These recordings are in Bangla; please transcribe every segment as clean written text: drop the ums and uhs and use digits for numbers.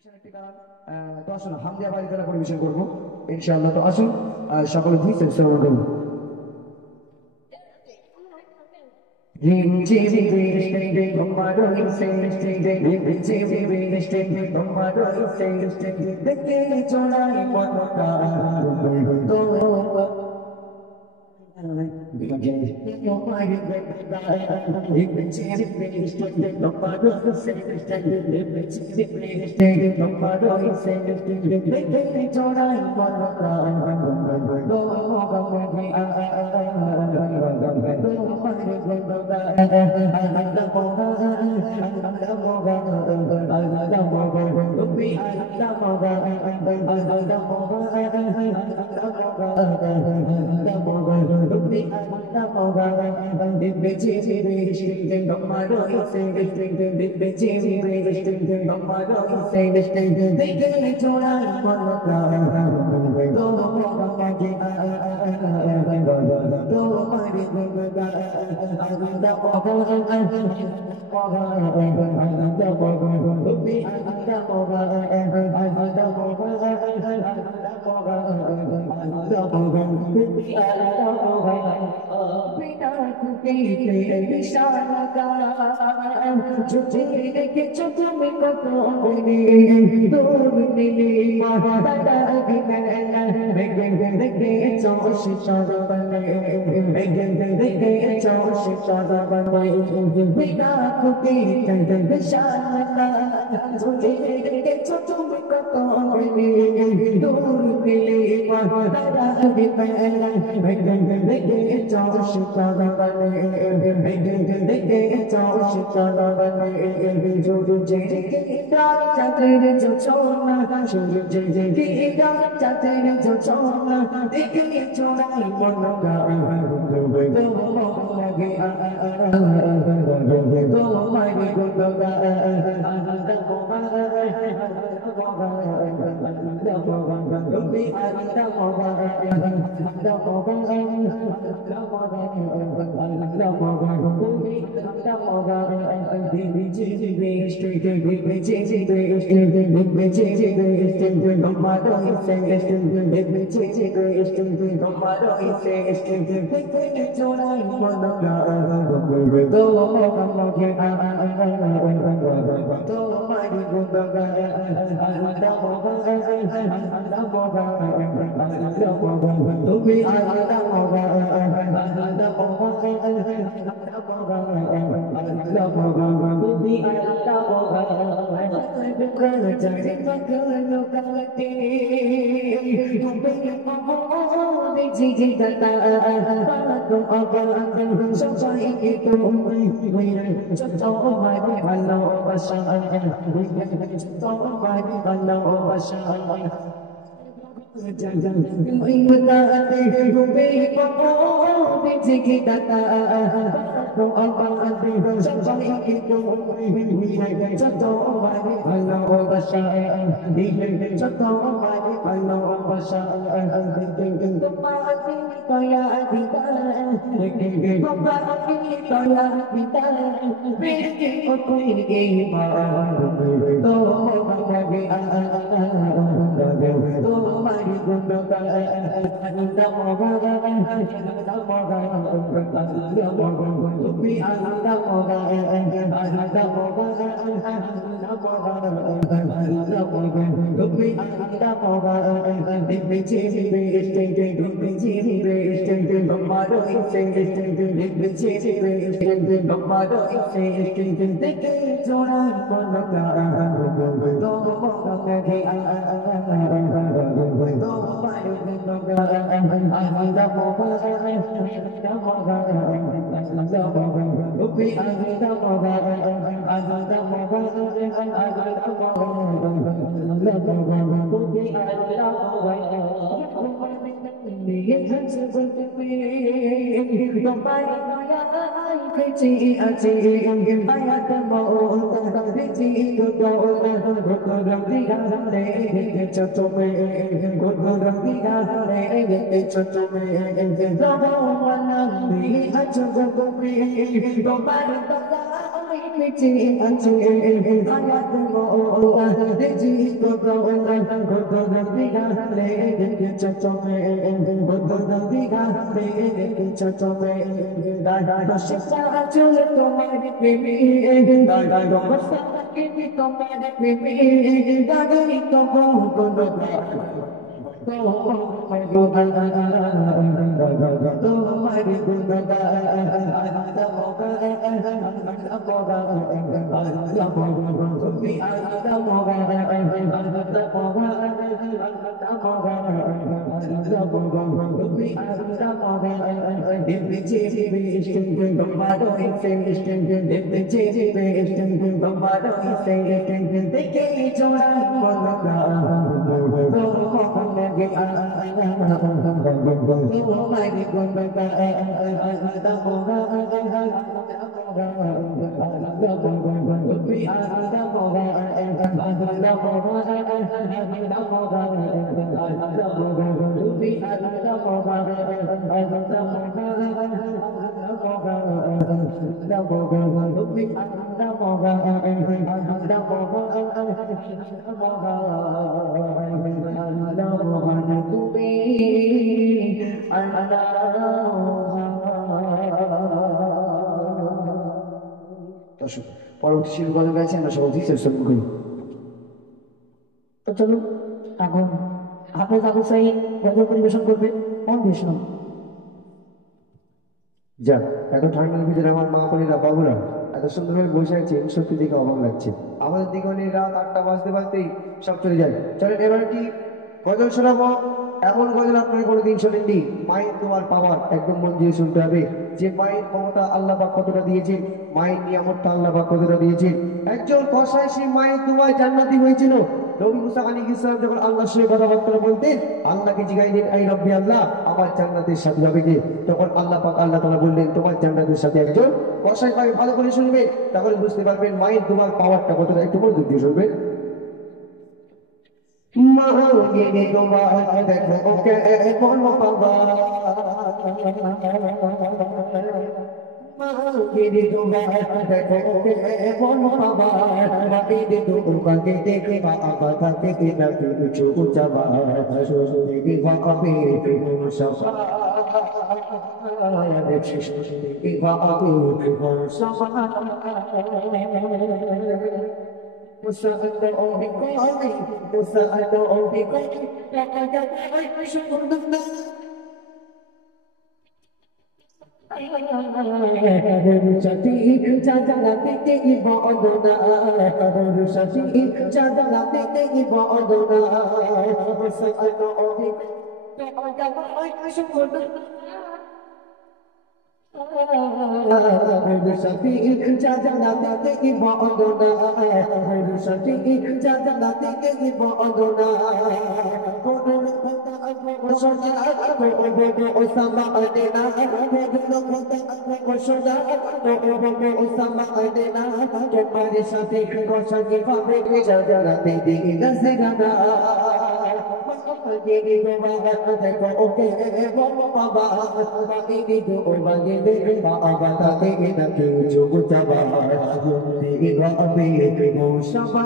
স্পেশাল একটি গান তো আসুন হামদিয়া বাড়ি দ্বারা পরিবেশন করবো ইনশাআল্লাহ। তো আসুন সকলে ধীরে শ্রবণ করুন। পিছে আছে হায়াত মোরা জি কত কত দিগালে দেখেছ তুমি কত দিগালে দেখেছ তুমি দাদা শিক্ষা চলে তোমার প্রেমে দাদা বসা কে তোমার প্রেমে দাদাই তো কোন তোমার পরবর্তী শিল্প গজল গাইছি আমরা সকল চেষ্টা করি। তো চলুন এখন হাফেজ আবু সাঈদ গজল পরিবেশন করবে অন্বেষণ। যাক, এত ঠান্ডার ভিতরে আমার মা বোনেরা বাবুরা এত সুন্দরভাবে বসে আছে, সত্যি দেখে অবাক লাগছে। আমাদের দিকে অনেক রাত 8টা বাজতে বাজতেই সব চলে যায়। চলেন এবার কি গজল শোনাবো, এমন গজল আপনারা কোনোদিন শোনেননি। মায়ের তোমার পাওয়ার একদম মন দিয়ে শুনতে হবে, যে মায়ের মমতা আল্লাহ পাক কতটা দিয়েছেন, মায়ের নিয়ামতটা আল্লাহ পাক কতটা দিয়েছেন। একজন কসাই সে মায়ের তোমায় জান্নাতি হয়েছিল। নবী মুসা আলাইহিস সালাম যখন আল্লাহর সঙ্গে কথাবার্তা বলতেন, আল্লাহকে জিজ্ঞাসা আই রব্বি আল্লাহ, আমার জান্নাতের সাথী হবে কে? তখন আল্লাহ পাক আল্লাহ তাআলা বললেন, তোমার জান্নাতের সাথে একজন কসাই পাবে। ভালো করে শুনবেন, তাহলে বুঝতে পারবেন মায়ের তোমার পাওয়ারটা কতটা। একটু মনোযোগ দিয়ে শুনবেন। মায়ের তোমার দেখো ওকে কোন পাবা, মায়ের তোমার দেখো ওকে কোন পাবা, বাড়িতে তো ওকে দেখে বাবা থাকে না কিছু যাবা, সুস্তি ভাবে মুসাফা সুস্তি ভাবে মুসাফা مساعدة بقومي مساعدة بقومي لقد عيش مدنا Rushati chadala tete ibodona Rushati chadala tete ibodona Masayano obi Laqad عيش مدنا Rushati chadala tete ibodona Rushati chadala tete ibodona Osama adena Osama adena Kemari sate koshagi pabe chadala tete ibodona Jadi doa देखो ओके वो बाबा बाकी दी दो बाकी दे बाबा ताते के नके जो गुजाबा दी बाबे वो शबा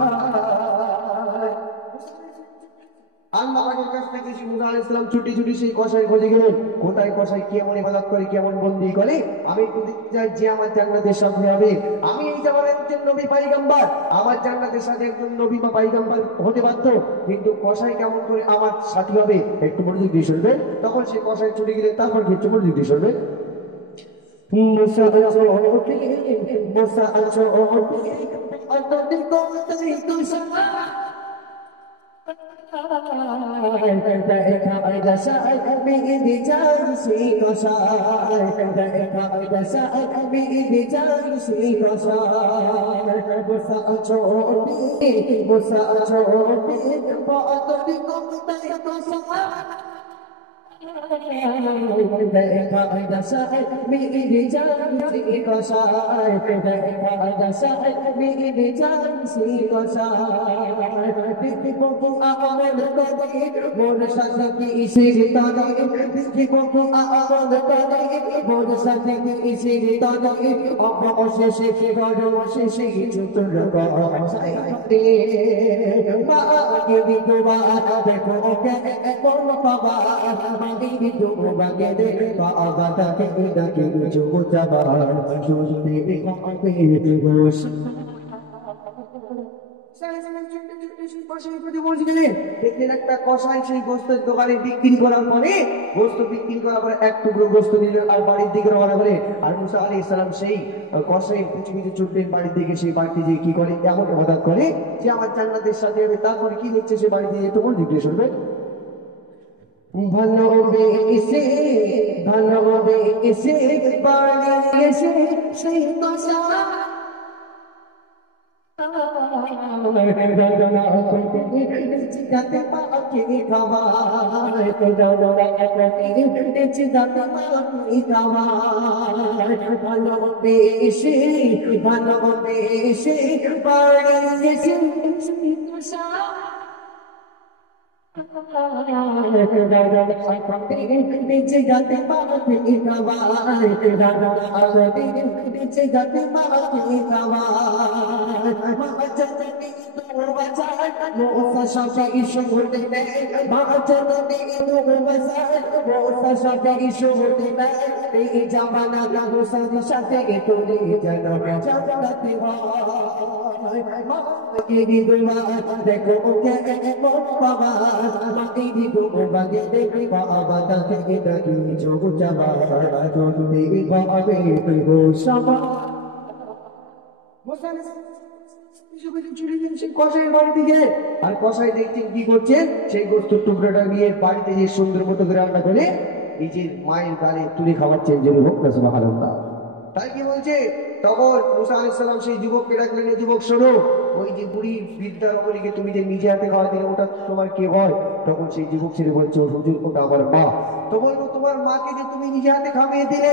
আল্লাহ পাকের কাছ থেকে মুসা আলাইহিস সালাম ছুটি ছুটি সেই কসাই খোঁজে গেলেন, কোথায় কসাই কেমন ইবাদত করে কেমন বন্দী করে। আমি একটু দেখতে চাই যে আমার জান্নাতের সাথে হবে। আমি এই জামানার একজন নবী পয়গম্বর, আমার জান্নাতের সাথে একজন নবী বা পয়গম্বর হতে বাধ্য, কিন্তু কসাই কেমন করে আমার সাথী হবে। একটু মনোযোগ দিয়ে শুনবেন। তখন সেই কসাই ছুটে গেলেন, তারপর একটু মনোযোগ দিয়ে শুনবেন। মুসা ছোটি মুসা ছোটি অতটি কোথায় তুষা إذا سألت بإبتاعي قصار إذا سألت بإبتاعي قصار مساعدتي بأطريقكم تيقصار إذا سألت بإبتاعي قصار إذا سألت بإبتاعي قصار কি আমল করে মোর সাথে কি ইসির তারে দেখিব কি আমল করে মোর সাথে কি ইসির তারে অবশেষে কি গরম শেষে চতুর গসাই মা কে বিধবা দেখো কে কোন বাবা মাগি বিধবা কে দে বাবা তাকে ডাকে যোগ যাবা শুনতে কবে গোস দেখলেন একটা কসাই সেই গোস্তের দোকানে বিক্রি করার পরে গোস্ত বিক্রি করার পরে এক টুকরো গোস্ত নিলেন আর বাড়ির দিকে রওনা করে আর মুসা আলাইহিস সালাম সেই কসাই পিছু পিছু ছুটলেন বাড়ির দিকে সেই বাড়িতে যে কি করে এমন ইবাদত করে যে আমার জান্নাতের সাথে হবে তারপরে কি লিখছে সে বাড়িতে একটু বল জিজ্ঞেস করবে ভালোবে এসে বাড়ি এসে সেই কসাই চিতাতে পাখি খাওয়ায় চিতাতে পাখি খাওয়ায় ভালোবে এসে বাড়ি এসে নিচে যাতে পাখি খাওয়ায় নিচে যাতে পাখি খাওয়ায় মোসা সাথে ইস্যু করতে দেয় বাচ্চাদের মোসা সাথে ইস্যু করতে দেয় এই জামানা মোসার সাথে তোলে যেন জানাতে হয় মাকে দিদুমা দেখো কে বাবা মাকে দিদুমা দেখো বাবা তাকে ডাকি যোগ যাবা যদি ভাবে গো সাবা মোসা কসাই বাড়ি দিকে আর কসাই দেখছেন কি করছেন সেই গোস্তের টুকরোটা নিয়ে বাড়িতে যে সুন্দর মতো করে রান্না করে নিজের মায়ের গালে তুলে খাওয়াচ্ছেন যদি হোক না সুবহানাল্লাহ। তাই কি বলছে তখন মুসা আলাইহিস সালাম সেই যুবককে ডাকলেন যুবক শোনো ওই যে বুড়ি বৃদ্ধা রমণীকে তুমি যে নিজে হাতে খাওয়া দিলে ওটা তোমার কে হয় তখন সেই যুবক ছেলে বলছে হুজুর ওটা আমার মা তো বলবো তোমার মাকে যে তুমি নিজে হাতে খাইয়ে দিলে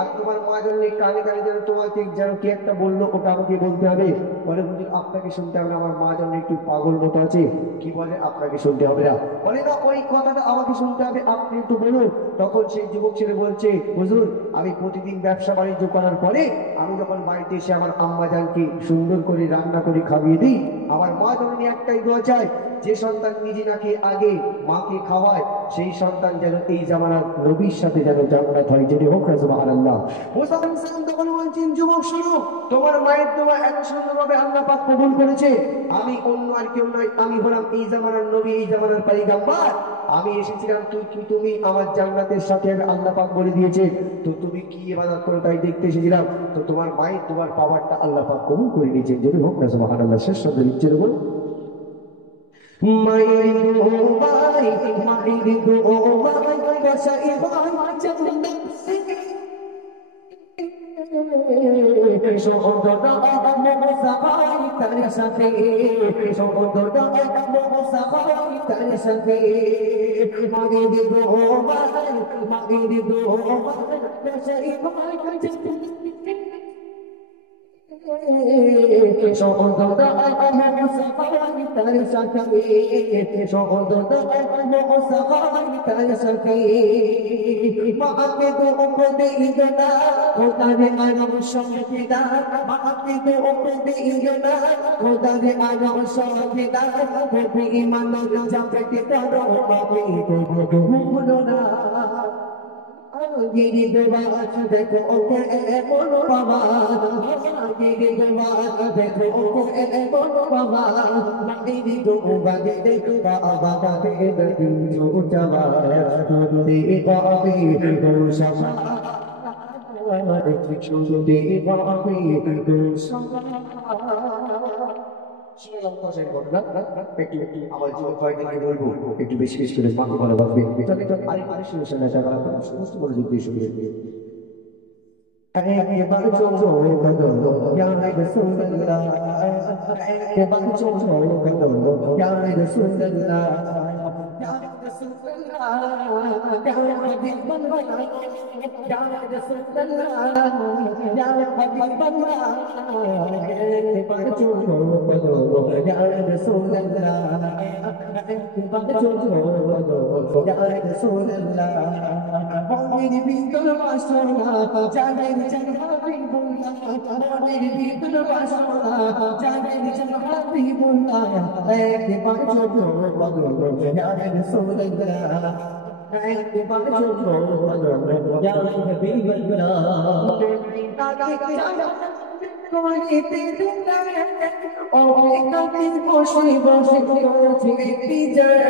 আর তোমার মা যেন কানে কানে যেন তোমাকে যেন কে একটা বললো ওটা আমাকে বলতে হবে বলে হুজুর আপনাকে শুনতে হবে না আমার মা যেন একটু পাগল মতো আছে কি বলে আপনাকে শুনতে হবে না বলে না ওই কথাটা আমাকে শুনতে হবে আপনি একটু বলুন তখন সেই যুবক ছেলে বলছে হুজুর আমি প্রতিদিন ব্যবসা বাণিজ্য করার পরে আমি যখন বাড়িতে এসে আমার আম্মা জানকে সুন্দর করে রান্না করে খাইয়ে দিই আমার মা জননী একটাই দোয়া চায় যে সন্তান নিজে নাকি আগে মাকে খাওয়ায় সেই সন্তান যেন এই জামানার নবীর সাথে যেন জান্নাত হয় যদি হোক না সুবহানাল্লাহ। মুসা আলাইহিস সালাম তখন বলছেন যুবক শোনো তোমার মায়ের দোয়া এত সুন্দরভাবে আল্লাহ পাক কবুল করেছে আমি অন্য আর কেউ নয় আমি হলাম এই জামানার নবী এই জামানার পয়গম্বর আমি এসেছিলাম তুমি আমার জান্নাতের সাথে আল্লাহ পাক বলে দিয়েছে তো তুমি কি ইবাদত করো তাই দেখতে এসেছিলাম তো তোমার মায়ের তোমার পাওয়ারটা আল্লাহ পাক কবুল করে নিয়েছেন যদি হোক না সুবহানাল্লাহ। শেষ শব্দ লিখছে বল মায়ের দোয়াই মায়ের দোয়াই বসাই ভাই জান্নাত সহদরা মোসা ভাই তার সাথে সহদরা মোসা ভাই তার সাথে মায়ের দোয়াই বসাই ভাই জান্নাত সহদরা মোসা ভাই তার সাথে সহদরা মোসা ভাই তার সাথে মাকে তো উপদে ইদনা খোদারে আলম সমিতা মাকে তো উপদে ইদনা খোদারে আলম সমিতা হবে ইমান জাপতে করো মাকে তো ভুলো না গিরি দেবা দেখো ওকে এমন বাবা গিরি দেবা দেখো ওকে এমন বাবা গিরি দেবা দেখো বাবা তাকে দেখি যাবা দে বাবি দোষা দেখি শুধু দে বাবি দোষা একটু বেশি বেশি করে মাকে ভালোবাসবে আরেকবার শুনে শোনা সমস্ত মনোযোগ দিয়ে শুনে এবার চলো বদল ইয়া রাসূলুল্লাহ এবার চলো বদল ইয়া রাসূলুল্লাহ ইয়া রাসূলুল্লাহ ইয়া হাবিবাল্লাহ ইয়া রাসূলুল্লাহ ইয়া হাবিবাল্লাহ এবার চলো বদল ইয়া রাসূলুল্লাহ একবার চোখ বলো ইয়া রাসূলুল্লাহ মনের ভিতর বাসনা জানেন জান হাবিবুল্লাহ মনের ভিতর বাসনা জানেন জান হাবিবুল্লাহ একবার চোখ বলো ইয়া রাসূলুল্লাহ একবার চোখ বলো ইয়া হাবিবুল্লাহ করিতে দিনা ও কাকে বসে বসে করছি বিজয়